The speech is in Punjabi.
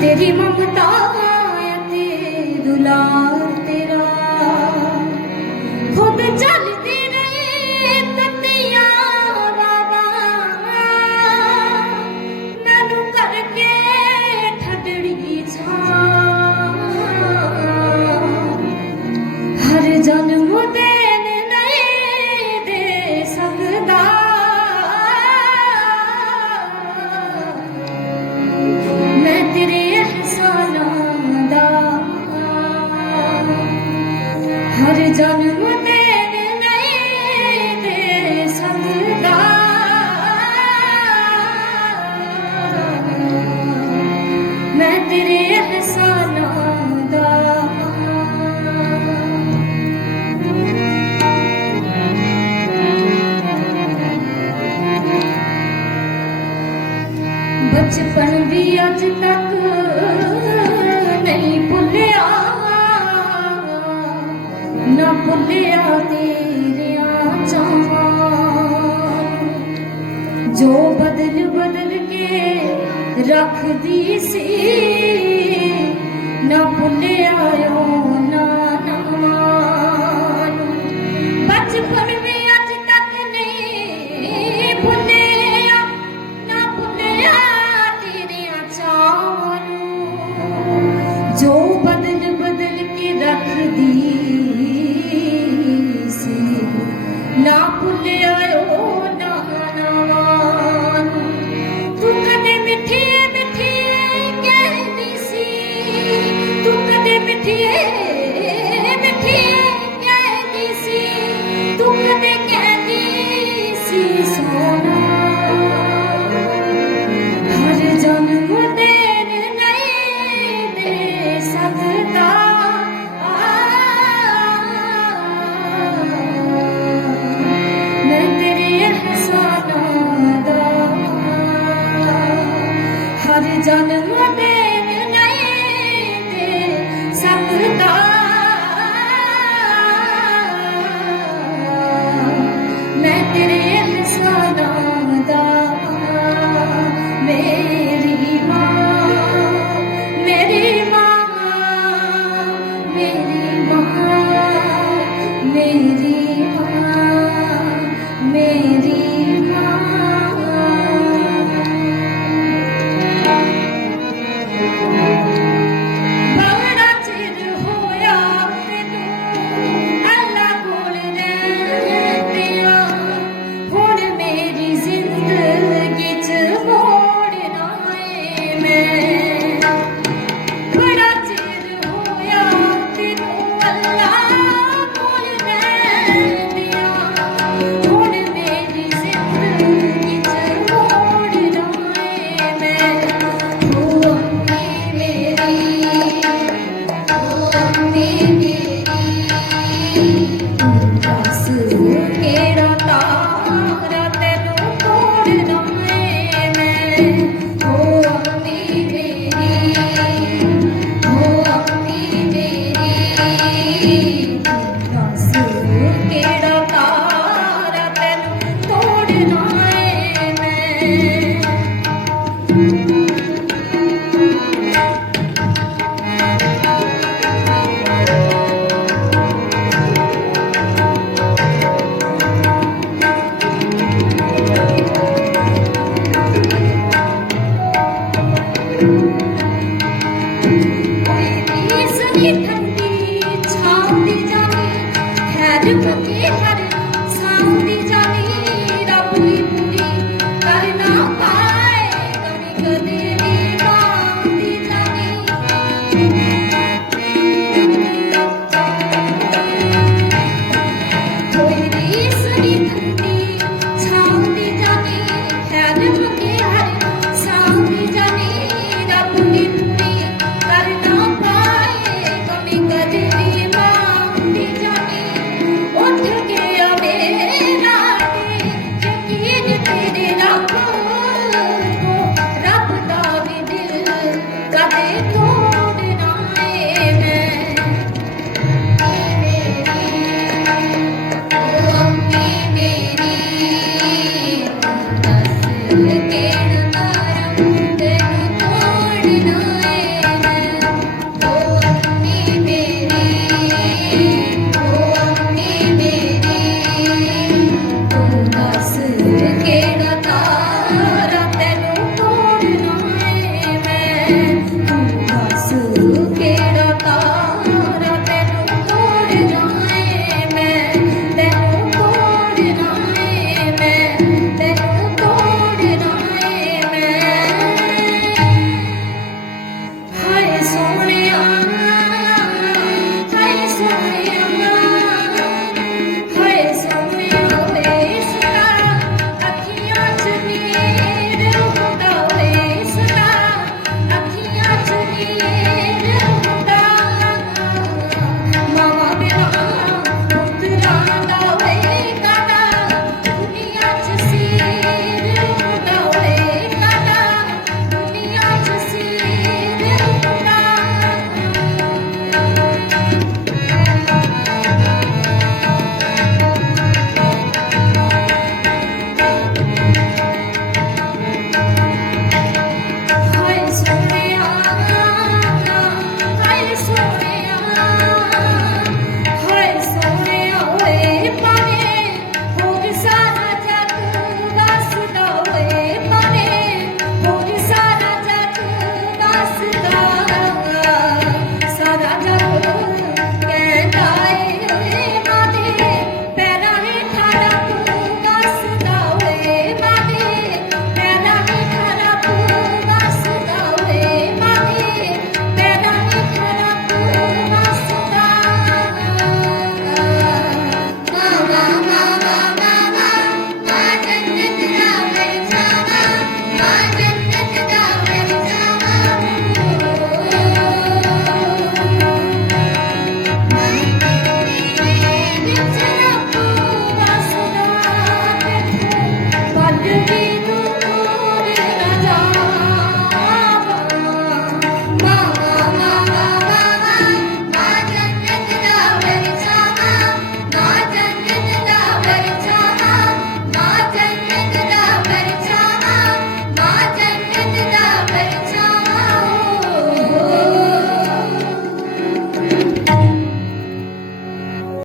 ਤੇਰੀ ਮਮਤਾ ਆਇ ਤੇ ਦੁਲਾਰ ਤੇਰਾ ਖੁਦ ਜਾ Her canımı deneme sanırlar मैं तेरे एहसाना दा बचपन ਨਾ ਭੁੱਲਿਆ ਤੇਰੀਆਂ ਚਾਹਾਂ ਜੋ ਬਦਲ ਬਦਲ ਕੇ ਰੱਖਦੀ ਸੀ ਨਾ ਭੁੱਲਿਆ ਓ ਨਾ ਨਾ redeemer.